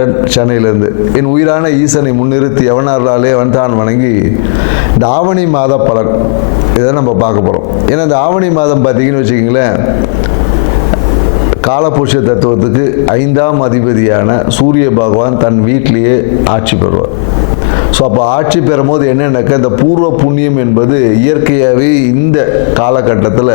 சந்திரன் சென்னையிலிருந்து சென்னையிலேருந்து என் உயிரான ஈசனை முன்னிறுத்தி எவனார்களாலே அவன் தான் வணங்கி இந்த ஆவணி மாத பலன். இதை நம்ம பார்க்க போகிறோம் ஏன்னா இந்த ஆவணி மாதம் பார்த்தீங்கன்னு வச்சுக்கிங்களேன் காலபுருஷ தத்துவத்துக்கு ஐந்தாம் அதிபதியான சூரிய பகவான் தன் வீட்டிலேயே ஆட்சி பெறுவார். ஸோ அப்போ ஆட்சி பெறும்போது என்னென்னாக்கா இந்த பூர்வ புண்ணியம் என்பது இயற்கையாகவே இந்த காலகட்டத்தில்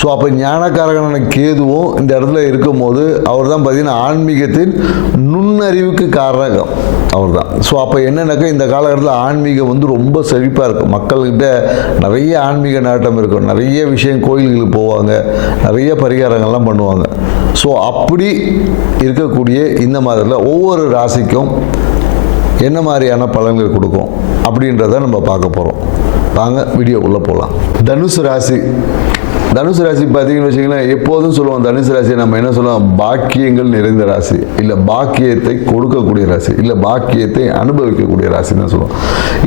ஸோ அப்போ ஞானக்காரகனான கேதுவும் இந்த இடத்துல இருக்கும்போது அவர் தான் பார்த்தீங்கன்னா ஆன்மீகத்தின் நுண்ணறிவுக்கு காரணம் அவர் தான் ஸோ அப்போ என்னென்னாக்கா இந்த காலகட்டத்தில் ஆன்மீகம் வந்து ரொம்ப செழிப்பாக இருக்கும். மக்கள்கிட்ட நிறைய ஆன்மீக நாட்டம் இருக்கும். நிறைய விஷயம் கோயில்களுக்கு போவாங்க. நிறைய பரிகாரங்கள்லாம் பண்ணுவாங்க. ஸோ அப்படி இருக்கக்கூடிய இந்த மாதத்தில் ஒவ்வொரு ராசிக்கும் என்ன மாதிரியான பலன்கள் கொடுக்கும் அப்படின்றத நம்ம பார்க்க போகிறோம் வாங்க வீடியோக்குள்ளே போகலாம் தனுசு ராசி. தனுசு ராசி பார்த்தீங்கன்னு வச்சிங்கன்னா எப்போதும் சொல்லுவோம் தனுசு ராசி நம்ம என்ன சொல்லுவோம் பாக்கியங்கள் நிறைந்த ராசி. இல்லை பாக்கியத்தை கொடுக்கக்கூடிய ராசி. இல்லை பாக்கியத்தை அனுபவிக்கக்கூடிய ராசின்னு சொல்லுவோம்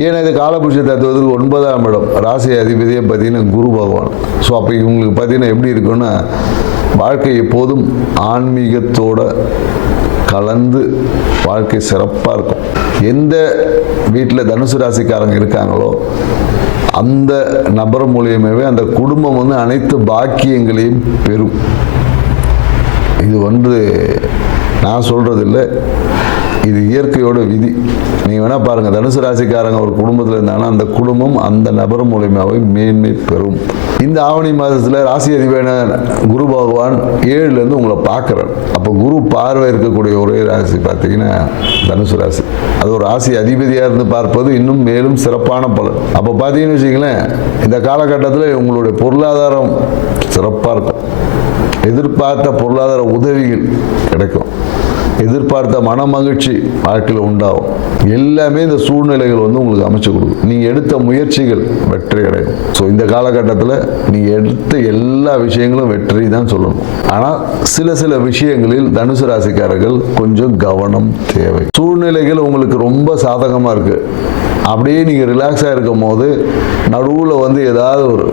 ஏன்னா இது காலபுருஷ தத்துவத்துக்கு ஒன்பதாம் இடம். ராசி அதிபதியே பார்த்தீங்கன்னா குரு பகவான். ஸோ அப்போ இவங்களுக்கு பார்த்தீங்கன்னா எப்படி இருக்குன்னா வாழ்க்கை எப்போதும் ஆன்மீகத்தோட கலந்து வாழ்க்கை சிறப்பாக இருக்கும். எந்த வீட்டில் தனுசு ராசிக்காரங்க இருக்காங்களோ அந்த நபர் மூலியமாகவே அந்த குடும்பம் வந்து அனைத்து பாக்கியங்களையும் பெறும். இது வந்து நான் சொல்கிறதில்லை இது இயற்கையோட விதி. நீங்கள் வேணால் பாருங்கள் தனுசு ராசிக்காரங்க ஒரு குடும்பத்தில் இருந்தாங்கன்னா அந்த குடும்பம் அந்த நபர் மூலியமாகவே மேன்மை பெறும். இந்த ஆவணி மாதத்தில் ராசி அதிபரான குரு பகவான் ஏழுலேருந்து உங்களை பார்க்குறார். அப்போ குரு பார்வை இருக்கக்கூடிய ஒரே ராசி பார்த்தீங்கன்னா தனுசு ராசி. அது ஒரு ராசி அதிபதியாக இருந்து பார்ப்பது இன்னும் மேலும் சிறப்பான பலன். அப்போ பார்த்தீங்கன்னு வச்சிங்களேன் இந்த காலகட்டத்தில் உங்களுடைய பொருளாதாரம் சிறப்பாக இருக்கும். எதிர்பார்த்த பொருளாதார உதவிகள் கிடைக்கும். எதிர்பார்த்த மன மகிழ்ச்சி வாழ்க்கையில் உண்டாகும். எல்லாமே இந்த சூழ்நிலைகள் வந்து உங்களுக்கு அமைச்சு கொடுக்கும். நீங்கள் எடுத்த முயற்சிகள் வெற்றி அடையும். ஸோ இந்த காலகட்டத்தில் நீங்கள் எடுத்த எல்லா விஷயங்களும் வெற்றி தான் சொல்லணும். ஆனால் சில சில விஷயங்களில் தனுசு ராசிக்காரர்கள் கொஞ்சம் கவனம் தேவை. சூழ்நிலைகள் உங்களுக்கு ரொம்ப சாதகமாக இருக்குது அப்படியே நீங்கள் ரிலாக்ஸாக இருக்கும் போது நடுவில் வந்து ஏதாவது ஒரு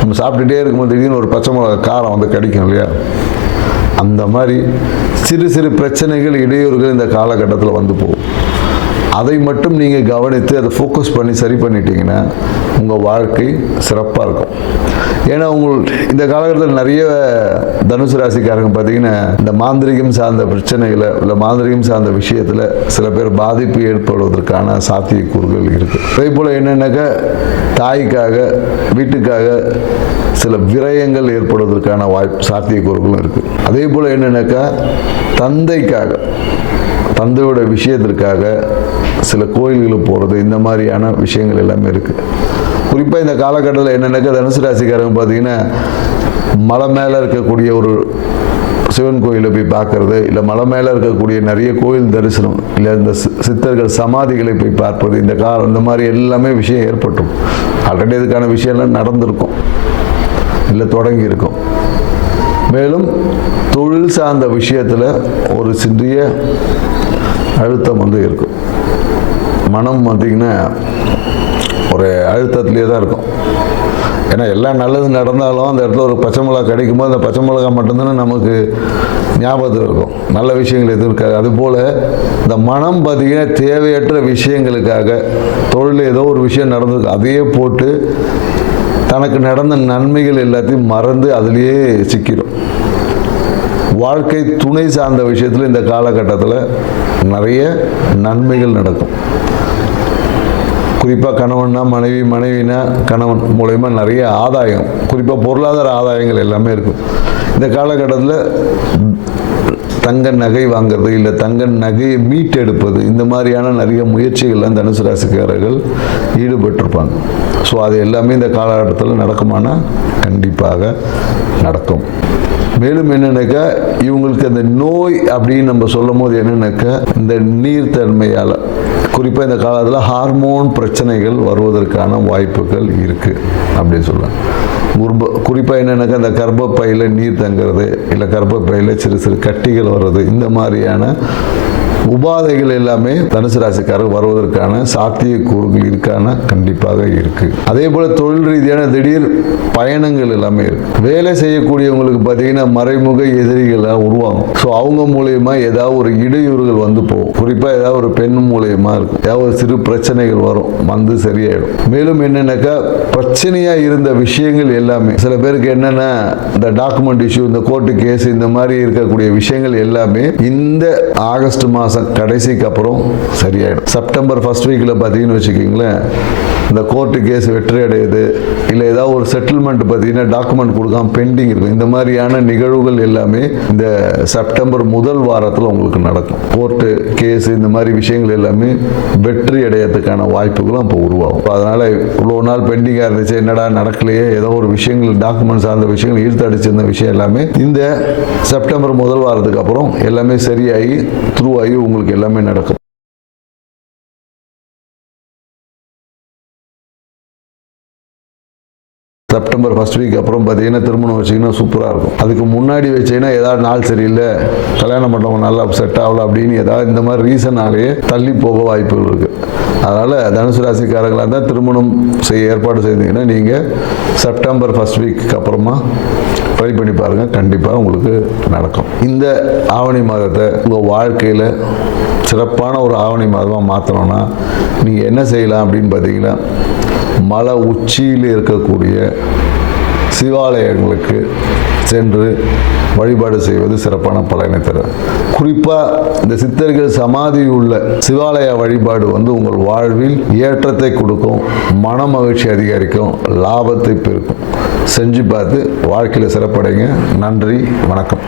நம்ம சாப்பிட்டுட்டே இருக்கும்போது திடீர்னு ஒரு பச்சை மிளகா காரம் வந்து கிடைக்கும் இல்லையா? அந்த மாதிரி சிறு சிறு பிரச்சனைகள் இடையூறுகள் இந்த காலகட்டத்தில் வந்து போகும். அதை மட்டும் நீங்கள் கவனித்து அதை ஃபோக்கஸ் பண்ணி சரி பண்ணிட்டீங்கன்னா உங்கள் வாழ்க்கை சிறப்பாக இருக்கும். ஏன்னா உங்கள் இந்த காலகட்டத்தில் நிறைய தனுசு ராசிக்காரங்க பார்த்தீங்கன்னா இந்த மாந்திரிகம் சார்ந்த பிரச்சனையில் இல்லை மாந்திரிகம் சார்ந்த விஷயத்தில் சில பேர் பாதிப்பு ஏற்படுவதற்கான சாத்தியக்கூறுகள் இருக்குது அதே போல் என்னென்னாக்கா தாய்க்காக வீட்டுக்காக சில விரயங்கள் ஏற்படுவதற்கான வாய்ப்பு சாத்தியக்கூறுகளும் இருக்குது அதே போல் என்னென்னாக்கா தந்தைக்காக தந்தையோட விஷயத்திற்காக சில கோயில்களுக்கு போகிறது இந்த மாதிரியான விஷயங்கள் எல்லாமே இருக்குது குறிப்பாக இந்த காலகட்டத்தில் என்னென்னாக்கா தனுசு ராசிக்காரங்க பார்த்தீங்கன்னா மலை மேலே இருக்கக்கூடிய ஒரு சிவன் கோயிலை போய் பார்க்கறது இல்லை மலை மேலே இருக்கக்கூடிய நிறைய கோயில் தரிசனம் இல்லை இந்த சி- சித்தர்கள் சமாதிகளை போய் பார்ப்பது இந்த காலம் இந்த மாதிரி எல்லாமே விஷயம் ஏற்பட்டும் ஆல்ரெடி இதுக்கான விஷயம்லாம் நடந்திருக்கும். இல்லை தொடங்கி இருக்கும் மேலும் தொழில் சார்ந்த விஷயத்தில் ஒரு சிறிய அழுத்தம் வந்து இருக்கும். மனம் பார்த்திங்கன்னா ஒரு அழுத்தத்திலே தான் இருக்கும். ஏன்னா எல்லாம் நல்லது நடந்தாலும் அந்த இடத்துல ஒரு பச்சை மிளகா கிடைக்கும் போது அந்த பச்சை மிளகா மட்டும்தானே நமக்கு ஞாபகத்தில் இருக்கும். நல்ல விஷயங்கள் எதுவும் இருக்காது. அதுபோல் இந்த மனம் பார்த்தீங்கன்னா தேவையற்ற விஷயங்களுக்காக தொழில் ஏதோ ஒரு விஷயம் நடந்திருக்கு. அதையே போட்டு தனக்கு நடந்த நன்மைகள் எல்லாத்தையும் மறந்து அதிலேயே சிக்கிடும். வாழ்க்கை துணை சார்ந்த விஷயத்தில் இந்த காலகட்டத்தில் நிறைய நன்மைகள் நடக்கும். குறிப்பாக கணவன்னா மனைவி மனைவினா கணவன் மூலயமா நிறைய ஆதாயம் குறிப்பாக பொருளாதார ஆதாயங்கள் எல்லாமே இருக்கும். இந்த காலகட்டத்தில் தங்க நகை வாங்குறது இல்லை தங்க நகையை மீட்டெடுப்பது இந்த மாதிரியான நிறைய முயற்சிகள்லாம் தனுசு ராசிக்காரர்கள் ஈடுபட்டிருப்பாங்க. ஸோ அது எல்லாமே இந்த காலகட்டத்தில் நடக்குமானா கண்டிப்பாக நடக்கும். மேலும் என்னென்னாக்கா இவங்களுக்கு அந்த நோய் அப்படின்னு நம்ம சொல்லும் போது என்னென்னாக்கா இந்த நீர்த்தன்மையால் குறிப்பாக இந்த காலத்தில் ஹார்மோன் பிரச்சனைகள் வருவதற்கான வாய்ப்புகள் இருக்குது அப்படின்னு சொல்லலாம் குர்ப குறிப்பாக என்னென்னாக்கா இந்த கர்ப்பப்பையில் நீர் தங்குறது இல்லை கர்ப்பப்பையில் சிறு சிறு கட்டிகள் வர்றது இந்த மாதிரியான உபாதைகள் எல்லாமே தனுசு ராசிக்காரர் வருவதற்கான சாத்தியக்கூறுகள் இருக்கான? கண்டிப்பாக இருக்கு. அதே போல தொழில் ரீதியான திடீர் பயணங்கள் எல்லாமே இருக்கு. வேலை செய்யக்கூடியவங்களுக்கு பார்த்தீங்கன்னா மறைமுக எதிரிகளாக உருவாகும். ஸோ அவங்க மூலயமா ஏதாவது ஒரு இடையூறுகள் வந்து போகும். குறிப்பாக ஏதாவது ஒரு பெண் மூலயமா இருக்கும். ஏதாவது ஒரு சிறு பிரச்சனைகள் வரும். வந்து சரியாயிடும். மேலும் என்னென்னாக்கா பிரச்சனையாக இருந்த விஷயங்கள் எல்லாமே. சில பேருக்கு என்னென்னா இந்த டாக்குமெண்ட் இஷ்யூ இந்த கோர்ட்டு கேஸ் இந்த மாதிரி இருக்கக்கூடிய விஷயங்கள் எல்லாமே இந்த ஆகஸ்ட் மாதம் கடைசிக்கு அப்புறம் சரியாயிடும். செப்டம்பர் ஃபர்ஸ்ட் வீக்கில் பார்த்தீங்கன்னு வச்சுக்கிங்களேன் இந்த கோர்ட்டு கேஸ் வெற்றி அடையுது இல்லை ஏதாவது ஒரு செட்டில்மெண்ட் பார்த்தீங்கன்னா டாக்குமெண்ட் கொடுக்காம பெண்டிங் இருக்கும். இந்த மாதிரியான நிகழ்வுகள் எல்லாமே இந்த செப்டம்பர் முதல் வாரத்தில் உங்களுக்கு நடக்கும். கோர்ட்டு கேஸ் இந்த மாதிரி விஷயங்கள் எல்லாமே வெற்றி அடையறதுக்கான வாய்ப்புகளும் அப்போ உருவாகும். அதனால் இவ்வளோ நாள் பெண்டிங்காக இருந்துச்சு என்னடா நடக்கலையே? ஏதோ ஒரு விஷயங்கள் டாக்குமெண்ட் சார்ந்த விஷயங்கள் ஈர்த்தடிச்சிருந்த விஷயம் எல்லாமே இந்த செப்டம்பர் முதல் வாரத்துக்கு அப்புறம் எல்லாமே சரியாகி த்ரூ ஆகி உங்களுக்கு எல்லாமே நடக்கும். செப்டம்பர் ஃபர்ஸ்ட் வீக் அப்புறம் பார்த்தீங்கன்னா திருமணம் வச்சிங்கன்னா சூப்பராக இருக்கும். அதுக்கு முன்னாடி வச்சீங்கன்னா ஏதாவது நாள் சரியில்லை. கல்யாணம் பண்ணவங்க நல்லா செட் ஆகல அப்படின்னு ஏதாவது இந்த மாதிரி ரீசனாலேயே தள்ளி போக வாய்ப்புகள் இருக்குது அதனால் தனுசு ராசிக்காரங்களாக இருந்தால் திருமணம் செய்ய ஏற்பாடு செய்தீங்கன்னா நீங்கள் செப்டம்பர் ஃபர்ஸ்ட் வீக்கு அப்புறமா ட்ரை பண்ணி பாருங்கள் கண்டிப்பாக உங்களுக்கு நடக்கும். இந்த ஆவணி மாதத்தை உங்கள் வாழ்க்கையில் சிறப்பான ஒரு ஆவணி மாதமாக மாற்றணும்னா நீங்கள் என்ன செய்யலாம் அப்படின்னு பார்த்தீங்கன்னா மலை உச்சியில் இருக்கக்கூடிய சிவாலயங்களுக்கு சென்று வழிபாடு செய்வது சிறப்பான பலனை தரும். குறிப்பாக இந்த சித்தர்கள் சமாதி உள்ள சிவாலய வழிபாடு வந்து உங்கள் வாழ்வில் ஏற்றத்தை கொடுக்கும் மன மகிழ்ச்சி அதிகரிக்கும் லாபத்தை பெருக்கும். செஞ்சு பார்த்து வாழ்க்கையில் சிறப்படைங்க. நன்றி வணக்கம்.